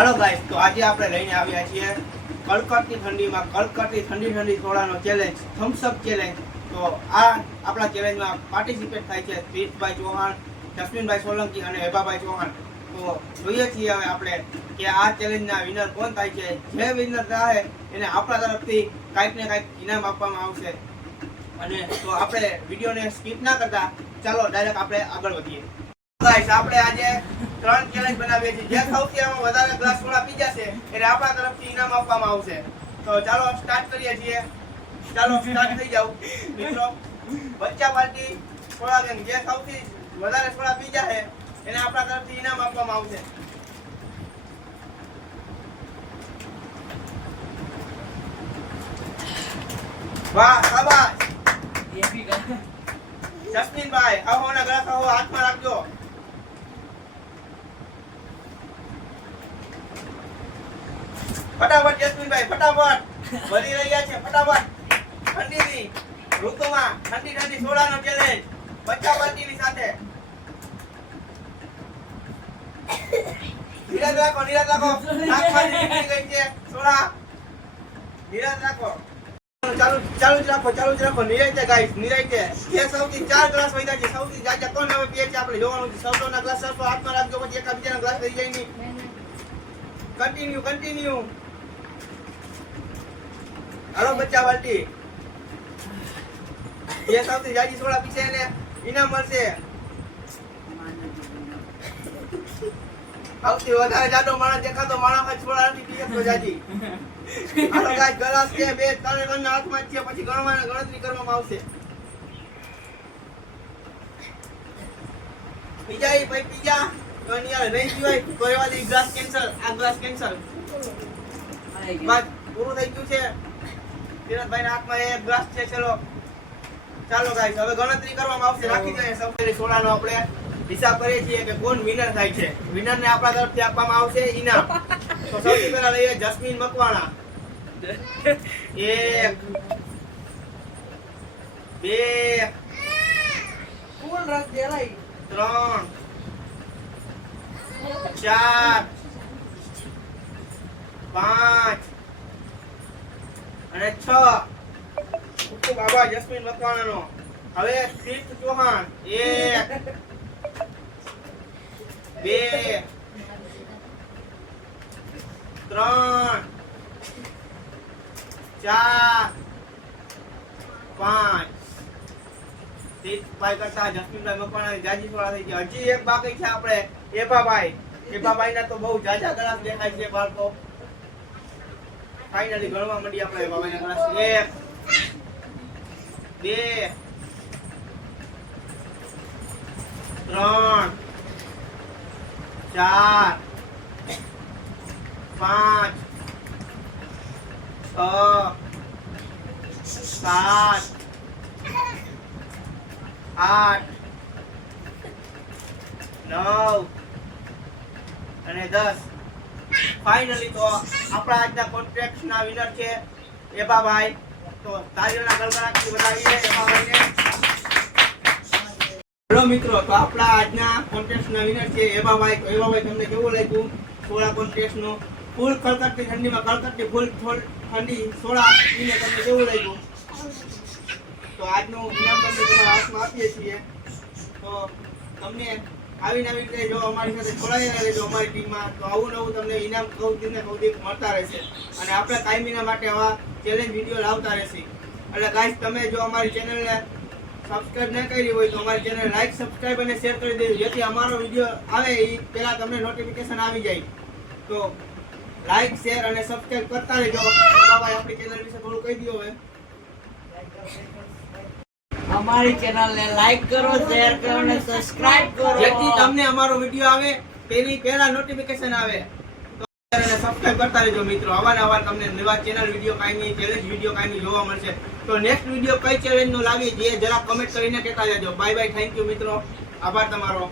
હાલો guys, તો આજે આપણે લઈને આવ્યા છીએ કડકડતી ઠંડીમાં કડકડતી ઠંડી સોડાનો ચેલેન્જ, થમ્સ અપ ચેલેન્જ. તો આ આપણા ચેલેન્જમાં પાર્ટિસિપેટ થાય છે પ્રીતભાઈ ચૌહાણ, જસ્મીનભાઈ સોલંકી અને હેબાભાઈ ચૌહાણ. તો જોઈએ છીએ હવે આપણે કે આ ચેલેન્જના વિનર કોણ થાય છે. જે વિનર થાય એને આપણા તરફથી કાંઈક ને કાંઈક ઇનામ આપવામાં આવશે. અને તો આપણે વિડીયોને સ્કીપ ના કરતા ચાલો ડાયરેક્ટ આપણે આગળ વધીએ. ગાઈસ, આપણે આજે 3 ચેલેન્જ બનાવીએ છીએ. જે સૌથી વધારે ગ્લાસ સોડા પી જશે એટલે આપણા તરફથી ઇનામ આપવામાં આવશે. તો ચાલો સ્ટાર્ટ કરીએ છીએ. ચાલો સ્ટાર્ટ થઈ જાવ મિત્રો. બચ્ચા પાર્ટી સોડા ગેંગ, જે સૌથી વધારે સોડા પી જશે એને આપણા તરફથી ઇનામ આપવામાં આવશે. વાહ, શાબાશ. જસ્મીનભાઈ, આહોના ગ્લાસ આહો હાથમાં રાખજો. ફટાફટ જસ્મીનભાઈ, ફટાફટ. વળી રહ્યા છે ફટાફટ. ઠંડીની ઋતુમાં ઠંડી સોડાનો ચેલેન્જ બચ્ચા પાર્ટીની સાથે. નિરાશ રાખો, નિરાશ રાખો. નાકમાંથી નીકળી ગઈ છે સોડા. નિરાશ રાખો. ચાલુ જ રાખો. નિરાયતે ગાઈસ, નિરાયતે. જે સૌથી 4 ગ્લાસ વધ્યા છે, સૌથી જાજા કોણ હવે પીએ છે આપણે જોવાનું છે. સૌના ગ્લાસ હાથમાં રાખજો, પછી એકાબીજાના ગ્લાસ લઈ જાય નહીં. કન્ટિન્યુ. હાલો બચ્ચા પાર્ટી. જે સૌથી જાજી સોડા પીશે એને ઇનામ મળશે. સૌથી વધારે જાડો માણસ દેખાતો માણસ જ સોડા નથી પીએ તો જાજી. હાલો ગાઈસ, ગ્લાસ છે 2 3 ગણના હાથમાં છે, પછી ગણતરી કરવામાં આવશે. પીજા નહીં પીવાય તો એવા ગ્લાસ કેન્સલ. આ ગ્લાસ કેન્સલ. બસ પૂરું થઈ ગયું છે. કિરણભાઈ ના હાથમાં એક ગ્લાસ છે. ચાલો ગાઈસ, હવે ગણતરી કરવામાં આવશે. રાખી દઈએ સૌથી સોડાનો આપણે હિસાબ કરીએ છીએ કે કોણ વિનર થાય છે. વિનરને આપણા તરફથી આપવામાં આવશે ઇનામ. તો સૌથી પહેલા લઈએ જસ્મીન મકવાણા. 1 2 ફૂલ રસ દેલાઈ 3 4 5 અને 6. ઉઠો બાબા જસ્મીન મકવાણાનો. હવે પ્રીત ચૌહાણ 1 2 3 4 5. પ્રીતભાઈ કરતા જસ્મીનભાઈ મકવાણાની જાજી સોડા થઈ ગયા. હજી એક બાકી છે આપણે એભાભાઈ ના તો બહુ જાજા ગ્લાસ દેખાય છે બાળકો. ફાઇનલી ગણવા માંડી આપણે એભાભાઈ ના ગ્લાસ. 1 2 3 4 5 6 7 8 9 અને 10. ફાઇનલી તો આપણા આજના કોન્ટ્રાક્ટ ના વિનર છે એભાભાઈ. તો તાળીઓના ગળગળાટથી વધાવીએ એભાભાઈને. હેલો મિત્રો, તો આપણા આજના કોન્ટેસ્ટ ના વિનર છે એભાભાઈ. તો એભાભાઈ, તમને કેવું લાગ્યું સોડા કોન્ટેસ્ટ નું? ફૂલ કડકડતી ઠંડીમાં કડકડતી ફૂલ ઠંડી સોડા પીને તમને કેવું લાગ્યું? તો આજનું ઇનામ તમને તમારા હાથમાં આપીએ છીએ. તો તમને આવી નવી રીતે જો અમારી સાથે જોડાયેલા રહેજો અમારી ટીમમાં, તો આવું નવું તમને ઇનામ સૌથી મળતા રહેશે. અને આપણે કાયમીના માટે આવા ચેલેન્જ વિડીયો લાવતા રહેશે. એટલે ગાઈસ, તમે જો અમારી ચેનલને સબસ્ક્રાઇબ ન કરી હોય તો અમારી ચેનલ લાઈક, સબસ્ક્રાઇબ અને શેર કરી દેજો, જેથી અમારો વિડીયો આવે એ પહેલા તમને નોટિફિકેશન આવી જાય. તો લાઈક, શેર અને સબસ્ક્રાઇબ કરતા રહેજો. બાબા, આપણી ચેનલ વિશે થોડું કહી દો હવે. અમારી ચેનલને લાઈક કરો, શેર કરો અને સબસ્ક્રાઇબ કરો, જેથી તમને અમારો વિડીયો આવે તેની પહેલા નોટિફિકેશન આવે. તો અને સબસ્ક્રાઇબ કરતા રહેજો મિત્રો. અવારનવાર તમને નવા ચેનલ વિડીયો કાંઈ ચેલેન્જ વિડીયો કાંઈ જોવા મળશે. તો નેક્સ્ટ વિડીયો કઈ ચેલેન્જ નું લાવી જે જરા કમેન્ટ કરીને કહેતા જજો. બાય બાય, થેન્ક યુ મિત્રો, આભાર તમારો.